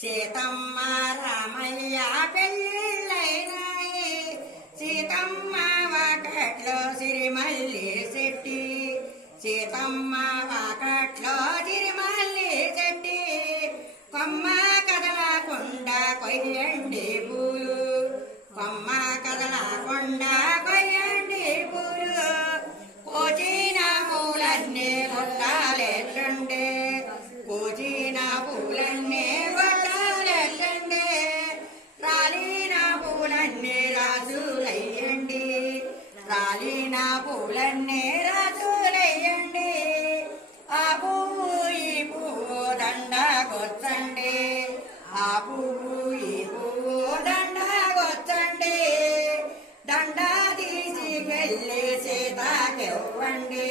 సీతమ్మ రామయ్య పెళ్ళిళ్ళైనాయి. సీతమ్మ వాకట్లో సిరిమల్లి చెట్టి, సీతమ్మ వాకట్లో సిరిమల్లి చెట్టి. కొమ్మ కదలకుండా కొయ్యండి పూలు, కొమ్మ కదలకుండా కొయ్యండి పూలు. కోచిన పూలన్నీ కొట్టాలెట్లుండే, కోచిన పూలన్నీ రాజులయ్యండి, రాలిన పూలన్నీ రాజులయ్యండి. ఆ పువ్వు ఈ పువ్వు దండగొచ్చండి, ఆ పువ్వు ఈ పువ్వు దండగొచ్చండి. దండ తీసుకెళ్ళి సీతాకివ్వండి,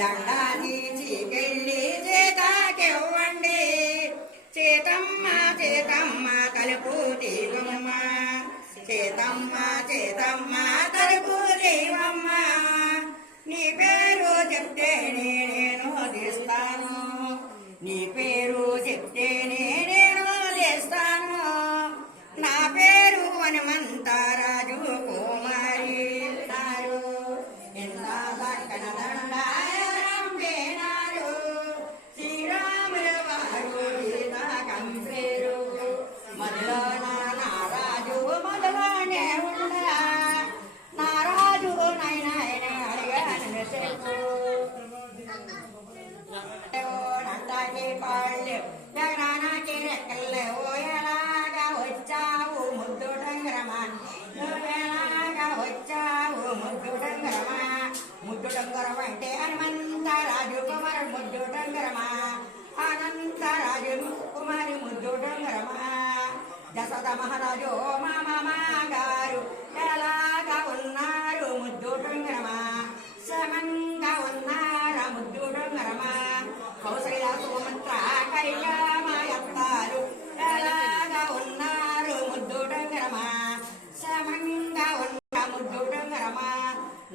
దండ తీసుకెళ్ళి సీతాకివ్వండి. సీతమ్మ సీతమ్మ తలుపు తీవమ్మ, సీతమ్మ సీతమ్మ తలుపు తీవమ్మ. నీ పేరు చెప్తేనే నేను తీస్తాను, నీ పేరు చెప్తేనే నేను తీస్తాను. నా పేరు హనుమంతరాజు కుమారి నారు, ఎంత దక్కన దండారంబేనారు. శ్రీరాముల వారు సీత కంపేరు, మొదలో నారాజు మొదలనే ఉండా. నారాజు నైనాయన అడిగాను చెప్పు, నందాకి కాళ్ళు జగనాకి రెక్కలు. ఎలాగా వచ్చావు ముద్దు డంగరమా, నువ్వెలాగా వచ్చావు ముద్దు డంగరమా. ముద్దు డంగరం అంటే హనుమంతరాజు కుమారుడు ముద్దు డంగరమా, అనంతరాజు కుమారి ముద్దు డంగరమా. దశరథ మహారాజు మా మామ గారు ఎలాగా ఉన్నారు ముద్దు డంగరమా, శ్రమంగా ఉన్నారా ముద్దు డంగరమా. కౌసల్య సుమంత్ర కళ్యామాయత్తారు ఎలాగా ఉన్నారు ముద్దు డంగరమా, శ్రమంగా ఉన్న ముద్దు డంగరమా.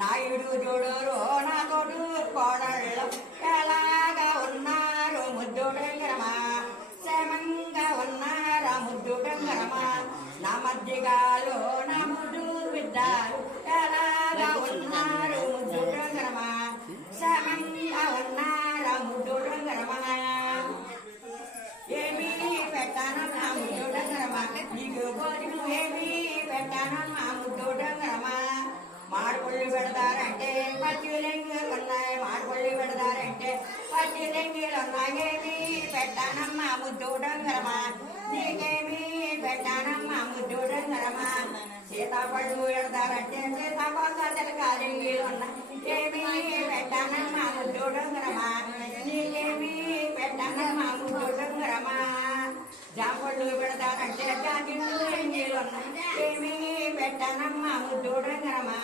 నాయుడు జోడోరు నా తోడు కోడళ్ళు ఎలాగా ఉన్నారు ముద్దు డంగరమా, శ్రమంగా ఉన్నారా ముద్దు డంగరమా. నా మధ్యగాలో నా ముద్దు బిడ్డారు ఎలాగా ఉన్నారు ముద్దు డంగరమా, శ్రమంగా ఉన్నారా ముద్దు డంగరమా. ఏమీ పెట్టానమ్మా ముద్దు డంగరమా, నీకు భోజనం ఏమీ పెట్టానమ్మా ముద్దు డంగరమా. మాడుపళ్ళు పెడతారంటే పచ్చి లెంగిలు ఉన్నాయి, మాడుపళ్ళు పెడతారంటే పచ్చి లెంగిలు ఉన్నాయి. ఏమీ పెట్టానమ్మా ముద్దు డంగరమా, నీకేమీ పెట్టానమ్మా ముద్దు డంగరమా. సీతాపళ్ళు పెడతారంటే సీతాకోస చిలకాలింగిలు ఉన్నాయి. ఏమీ పెట్టానమ్మా ముద్దు డంగరమా, నీకేమీ పెట్టానమ్మా ముద్దు డంగరమా. జాంపళ్ళు పెడతారంటే జాజిళ్ళు ఎంగిలు ఉన్నాయి. ఏమీ పెట్టానమ్మా ముద్దు డంగరమా,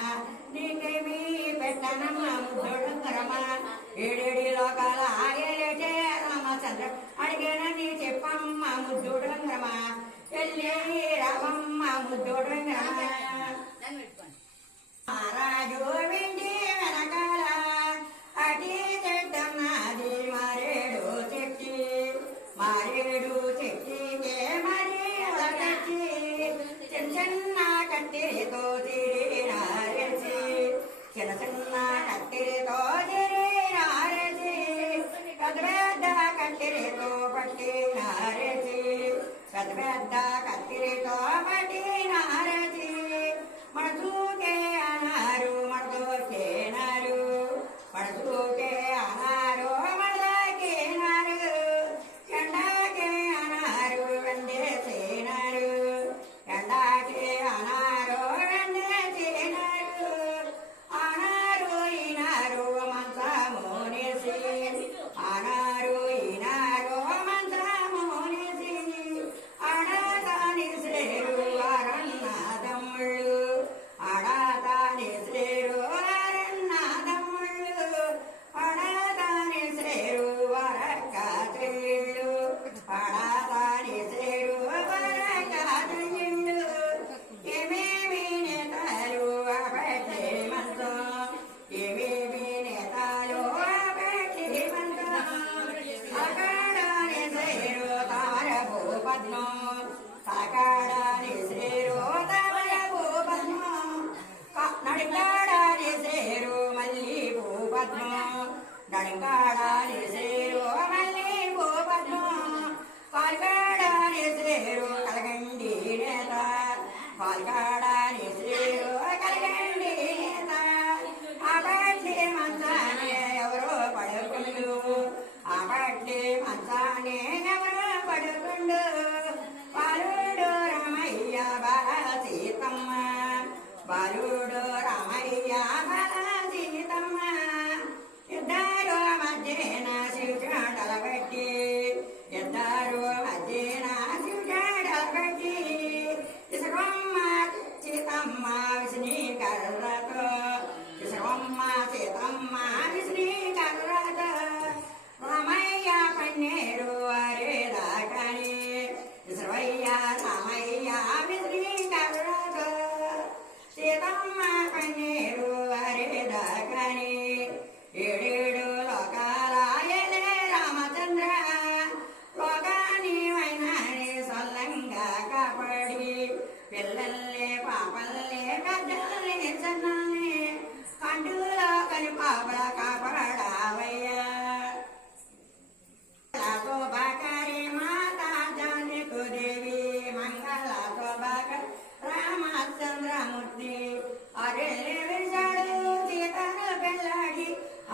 నీకేమీ పెట్టానమ్మా ముద్దు డంగరమా. ఏడేడి లోకాల ఏలేటే రామచంద్ర అడిగేనని చెప్పమ్మ ముద్దు డంగరమా, ఎల్లి రామమ్మ ముద్దు డంగరమా. రాజు వెండి వెనకాల అడి చెట్టన్నది మారేడు చెట్టి, మారేడు చెట్టికే మరేళ్ళ కట్టి. చిన్న చిన్న కత్తిరితో తిరినారేసి, చిన్న చిన్న కత్తిరితో తిరినారేసి. పెద్ద పెద్ద కత్తిరితో పట్టినారేసి, పెద్ద పెద్ద కత్తిరితో పట్టినారేసి. మడతూకే అన్నారు మడతూకేనారు, మడతూకే అన్నారు మడతూకేనారు. ఎండాకే అన్నారు వెండేసేనారు, ఎండాకే అన్నారు వెండేసేనారు. అన్నారు ఈనారు మంచమోనేసి, అన్నారు ఈనారు మంచమోనేసి. అడగాని సేరు నడికాడాలి శ్రీరో మళ్ళీ గోపద్మం పాల్కాడాలి శ్రీరో కలగండి నేత పాల్కాడాలి శ్రీరో కలగండి నేత ఆ బట్టి మంచానే ఎవరో పడుకుండు ఆ బట్టి మంచానే ఎవరో పడుకుండు బాలుడు రామయ్య బాల సీతమ్మ బాలుడు రామయ్య బాల సీతమ్మ ఇద్దరు మధ్యన శివజాడల బట్టి ఇద్దరు మధ్యన శివజాడల బట్టి ఇసుకమ్మ సీతమ్మ విష్ణీకర్రతో ఇసుకమ్మ సీతమ్మ విష్ణీకర్రతో రామయ్య పన్నీరు అరే దాకని ఇసువయ్య రామయ్య విష్ణీకర్రతో సీతమ్మ పన్నీరు అరే దాకని ఏడేడు లోకాలయలే రామచంద్ర లోకాన్ని వైనాన్ని సొల్లంగా కాపాడి పిల్లల్ని పాపల్ని పెద్దల్ని చిన్నల్ని కండులో కని పాపల కాపాడావయ్యా శోభాకరి మాతా జానకు దేవి మంగళ శోభాకర్ రామచంద్రమూర్తి అరెల్లి విరిచాడు సీతను పెళ్ళాడి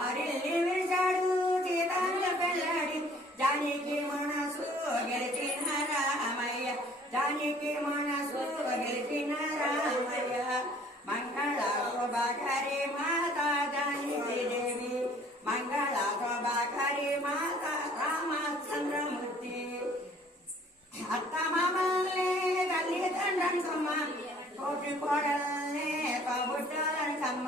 అరెల్లి విరిచాడు సీతను పెళ్ళాడి జానికి మనసు గెలిచిన రామయ్య జానికి మనసు గెలిచిన రామయ్య మంగళ శోభాకరి మాతా జానకి దేవి మంగళ శోభాకరి మాతా రామచంద్రమూర్తి అత్త మామల్ని తల్లి తండ్రనుకమ్మ కోటి కోడల్ని కబుట్టాలనుకమ్మ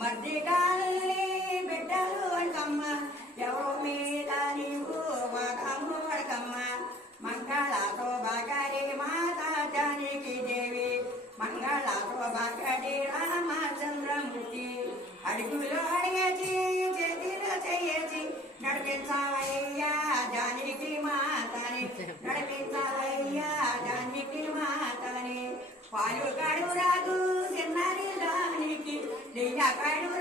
మర్దిగాల్ని బిడ్డలు అనుకమ్మ ఎవరు మీద నీవు మాతమ్ము అడకమ్మ మంగళ శోభాకరి మాతా జానకి దేవి మంగళ శోభాకరి రామచంద్రమూర్తి అడుగులో అడిగేసి చేతిలో చెయ్యేసి నడిపించావయ్యా జానకి మాతని నడిపించావయ్యా జానకి మాతని పాలు కడు రాదు చిన్నది దానికి నెయ్య కడు